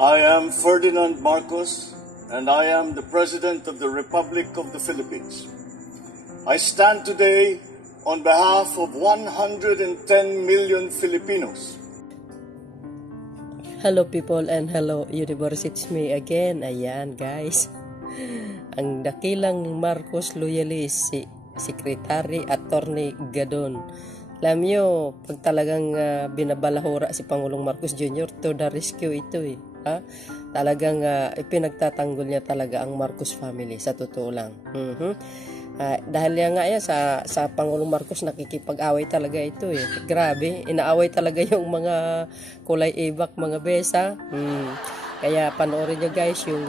I am Ferdinand Marcos, and I am the President of the Republic of the Philippines. I stand today on behalf of 110 million Filipinos. Hello people and hello universe, it's me again. Ayan guys, ang dakilang Marcos loyalist, si Secretary Attorney Gadon. Alam nyo, pag talagang binabalahura si Pangulong Marcos Jr. to the rescue ito eh. Talagang ipinagtatanggol niya talaga ang Marcos family, sa totoo lang. Dahil nga yan, sa Pangulong Marcos nakikipag-away talaga ito eh. Grabe, inaaway talaga yung mga kulay ibak, mga besa. Kaya panoorin nyo guys yung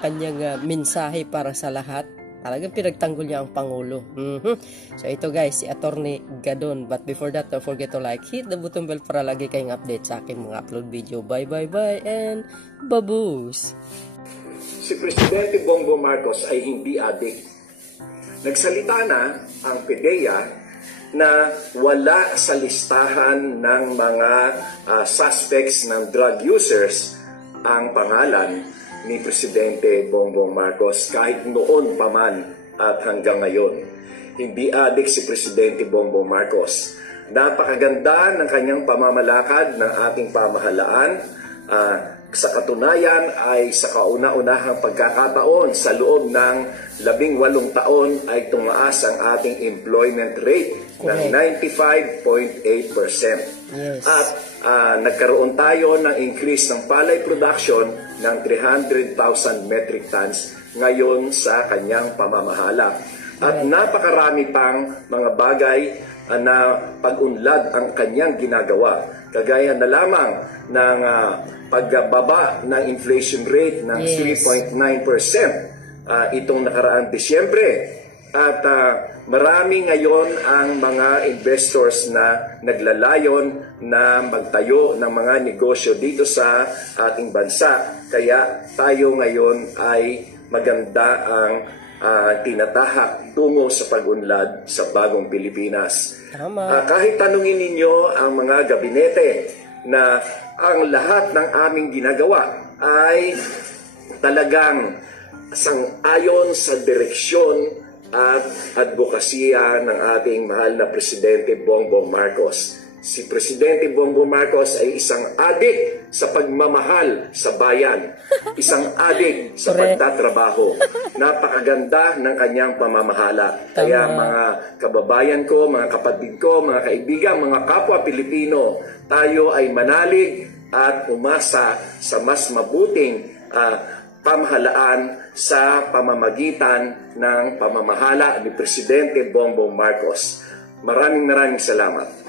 kanyang mensahe para sa lahat. Talagang pinagtanggol niya ang Pangulo. So ito guys, si Attorney Gadon. But before that, don't forget to like, hit the button bell para lagi kayong update sa aking mga upload video. Bye and baboos! Si Presidente Bongbong Marcos ay hindi adik. Nagsalita na ang PDEA na wala sa listahan ng mga suspects ng drug users ang pangalan ni Presidente Bongbong Marcos kahit noon pa man at hanggang ngayon. Hindi adik si Presidente Bongbong Marcos. Napakaganda ng kanyang pamamalakad ng ating pamahalaan. Sa katunayan ay sa kauna-unahang pagkakataon sa loob ng 18 taon ay tumaas ang ating employment rate ng 95.8%. Yes. At nagkaroon tayo ng increase ng palay production ng 300,000 metric tons ngayon sa kanyang pamamahala. At napakarami pang mga bagay na pag-unlad ang kanyang ginagawa. Kagaya na lamang ng pagbaba ng inflation rate ng 3.9% itong nakaraang Disyembre. At marami ngayon ang mga investors na naglalayon na magtayo ng mga negosyo dito sa ating bansa. Kaya tayo ngayon ay maganda ang tinatahak tungo sa pag-unlad sa bagong Pilipinas. Kahit tanungin ninyo ang mga gabinete na ang lahat ng aming ginagawa ay talagang sang-ayon sa direksyon at advokasya ng ating mahal na Presidente Bongbong Marcos. Si Presidente Bongbong Marcos ay isang adik sa pagmamahal sa bayan, isang adik sa pagtatrabaho. Napakaganda ng kanyang pamamahala. Kaya mga kababayan ko, mga kapatid ko, mga kaibigan, mga kapwa Pilipino, tayo ay manalig at umasa sa mas mabuting pamahalaan sa pamamagitan ng pamamahala ni Presidente Bongbong Marcos. Maraming salamat.